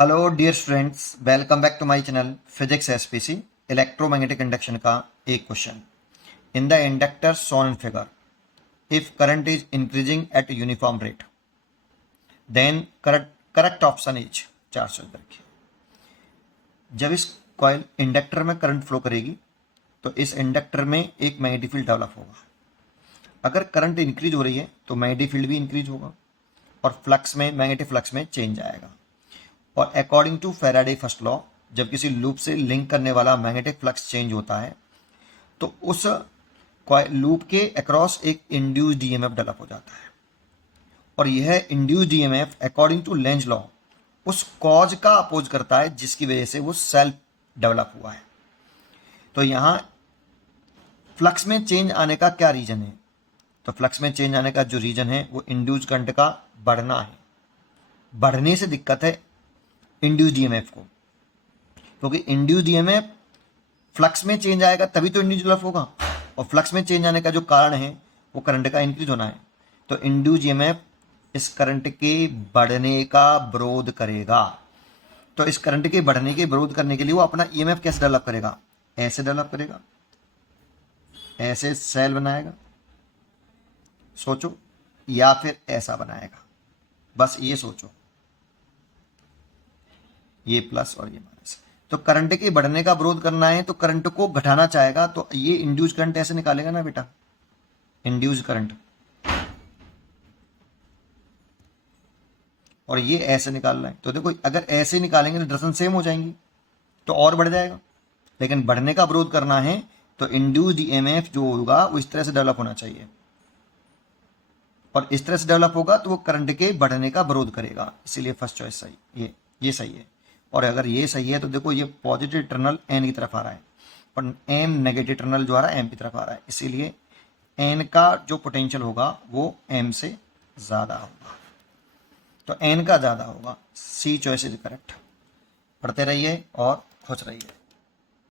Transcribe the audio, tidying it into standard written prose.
Hello dear students, welcome back to my channel physics SPC. Electromagnetic induction का एक question. In the inductor shown in figure, if current is increasing at uniform rate, then correct option is 400 रखिए। जब इस coil inductor में current flow करेगी तो इस inductor में एक मैग्नेटिक फील्ड डेवलप होगा। अगर करंट इंक्रीज हो रही है तो मैग्नेटिक फील्ड भी इंक्रीज होगा और फ्लक्स में मैग्नेटिक फ्लक्स में चेंज आएगा। और according to Faraday first law, जब किसी लूप से लिंक करने वाला मैग्नेटिक फ्लक्स चेंज होता है तो उस लूप के अक्रॉस एक इंड्यूस्ड ईएमएफ डेवलप हो जाता है। और यह induced EMF according to Lenz law उस कॉज का अपोज करता है जिसकी वजह से वो सेल्फ डेवलप हुआ है। तो यहां फ्लक्स में चेंज आने का क्या रीजन है? तो फ्लक्स में चेंज आने का जो रीजन है वो इंड्यूस्ड करंट का बढ़ना है। बढ़ने से दिक्कत है इंड्यूस्ड ईएमएफ को, क्योंकि इंड्यूस्ड ईएमएफ फ्लक्स में चेंज आएगा तभी तो इंड्यूस्ड ईएमएफ होगा। और फ्लक्स में चेंज आने का जो कारण है वो करंट का इंक्रीज होना है। तो इंड्यूस्ड ईएमएफ इस करंट के बढ़ने का विरोध करेगा। तो इस करंट के बढ़ने के विरोध करने के लिए वो अपना ईएमएफ कैसे डेवलप करेगा? ऐसे डेवलप करेगा, ऐसे सेल बनाएगा, सोचो, या फिर ऐसा बनाएगा। बस ये सोचो, ये प्लस और ये माइनस। तो करंट के बढ़ने का विरोध करना है तो करंट को घटाना चाहेगा, तो ये इंड्यूस करंट ऐसे निकालेगा ना बेटा, इंड्यूस करंट, और ये ऐसे निकालना है। तो देखो, अगर ऐसे निकालेंगे तो डायरेक्शन सेम हो जाएंगी तो और बढ़ जाएगा। लेकिन बढ़ने का विरोध करना है तो इंड्यूस्ड ईएमएफ जो होगा वो इस तरह से डेवलप होना चाहिए, और इस तरह से डेवलप होगा तो वो करंट के बढ़ने का विरोध करेगा। इसीलिए फर्स्ट चॉइस सही, ये सही है। और अगर ये सही है तो देखो, ये पॉजिटिव टर्मिनल एन की तरफ आ रहा है और एम नेगेटिव टर्मिनल जो आ रहा है एम की तरफ आ रहा है। इसीलिए एन का जो पोटेंशियल होगा वो एम से ज़्यादा होगा, तो एन का ज़्यादा होगा। सी चॉइस इज करेक्ट। पढ़ते रहिए और खुश रहिए।